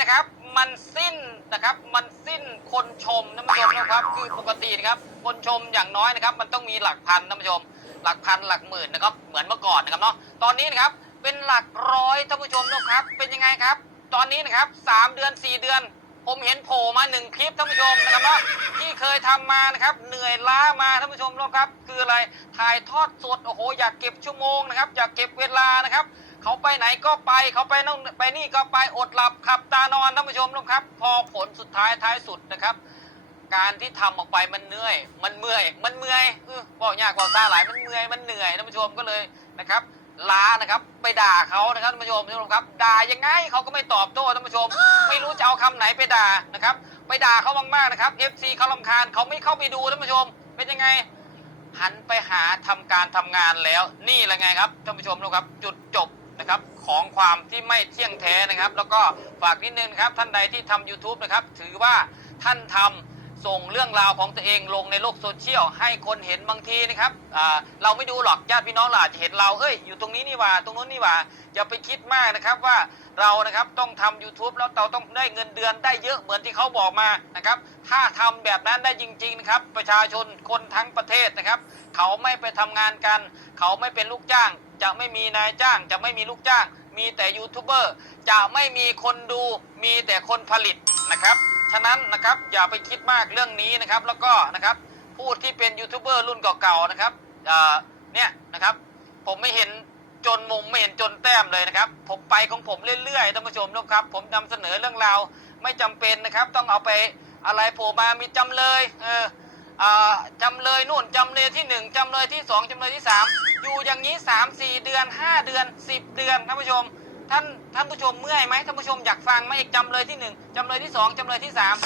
นะครับ มันสิ้นนะครับ มันสิ้นคนชมท่านผู้ชมนะครับ คือปกตินะครับ คนชมอย่างน้อยนะครับ มันต้องมีหลักพันท่านผู้ชม หลักพันหลักหมื่นนะครับ เหมือนเมื่อก่อนนะครับเนาะ ตอนนี้นะครับ เป็นหลักร้อยท่านผู้ชมนะครับ เป็นยังไงครับ ตอนนี้นะครับสามเดือนสี่เดือน ผมเห็นโผล่มาหนึ่งคลิปท่านผู้ชมนะครับเนาะ ที่เคยทำมานะครับ เหนื่อยล้ามาท่านผู้ชมนะครับ คืออะไร ถ่ายทอดสด โอ้โห อยากเก็บชั่วโมงนะครับ อยากเก็บเวลานะครับ เขาไปไหนก็ไปเขาไปนู่นไปนี่ก็ไปอดหลับขับตานอนท่านผู้ชมนะครับ พอผลสุดท้ายท้ายสุดนะครับ การที่ทำออกไปมันเหนื่อย มันเมื่อย มันเมื่อยเออบอกยากบอกซาหลายมันเมื่อยมันเหนื่อยท่านผู้ชมก็เลยนะครับล้านะครับไปด่าเขานะครับท่านผู้ชมท่านผู้ชมครับ ด่ายังไงเขาก็ไม่ตอบโต้ท่านผู้ชม ไม่รู้จะเอาคำไหนไปด่านะครับ ไปด่าเขามากๆนะครับ FC เขาลำคาญเขาไม่เข้าไปดูท่านผู้ชม เป็นยังไง หันไปหาทำการทำงานแล้ว นี่แหละไงครับท่านผู้ชมนะครับ จุดจบ นะครับของความที่ไม่เที่ยงแท้นะครับ แล้วก็ฝากนิดนึงครับท่านใดที่ทำ YouTube นะครับถือว่าท่านทำ ส่งเรื่องราวของตัวเองลงในโลกโซเชียลให้คนเห็นบางทีนะครับเราไม่ดูหรอกญาติพี่น้องเราอาจจะเห็นเราเอ้ยอยู่ตรงนี้นี่หว่า ตรงนู้นนี่หว่าอย่าไปคิดมากนะครับว่าเรานะครับต้องทำ YouTube แล้วเราต้องได้เงินเดือนได้เยอะเหมือนที่เขาบอกมานะครับถ้าทำแบบนั้นได้จริงๆนะครับประชาชนคนทั้งประเทศนะครับ เขาไม่ไปทำงานกัน เขาไม่เป็นลูกจ้าง จะไม่มีนายจ้าง จะไม่มีลูกจ้าง มีแต่ยูทูบเบอร์จะไม่มีคนดูมีแต่คนผลิตนะครับ ฉะนั้นนะครับอย่าไปคิดมากเรื่องนี้นะครับ แล้วก็นะครับผู้ที่เป็นยูทูบเบอร์รุ่นเก่าๆนะครับเนี่ยนะครับ ผมไม่เห็นจนมุมไม่เห็นจนแต้มเลยนะครับ ผมไปของผมเรื่อยๆท่านผู้ชมนะครับ ผมนำเสนอเรื่องราวไม่จำเป็นนะครับ ต้องเอาไปอะไรโผล่มามีจำเลยเออจำเลยนู่นจำเลยที่หนึ่งจำเลยที่สองจำเลยที่สามอยู่อย่างนี้สามสี่เดือนห้าเดือนสิบเดือนท่านผู้ชม ท่านท่านผู้ชมเมื่อยไหมท่านผู้ชมอยากฟังไหมอีกจำเลยที่หนึ่งจำเลยที่สองจำเลยที่สาม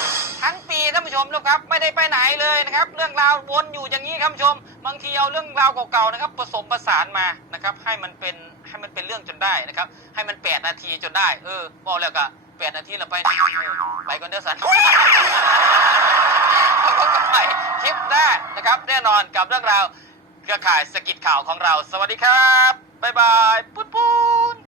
ทั้งปีท่านผู้ชมนะครับไม่ได้ไปไหนเลยนะครับ เรื่องราววนอยู่อย่างนี้ครับผู้ชม บางทีเอาเรื่องราวเก่าๆนะครับ ผสมผสานมานะครับ ให้มันเป็นให้มันเป็นเรื่องจนได้นะครับ ให้มันแปดนาทีจนได้ เออบอกแล้วก็แปดนาทีเราไปไปก่อนเด้อสันแล้วพบกันใหม่คลิปหน้านะครับ แน่นอนกับเรื่องราวเครือข่ายสกิดข่าวของเรา สวัสดีครับบ๊ายบายปุ๊ดปุ๊ด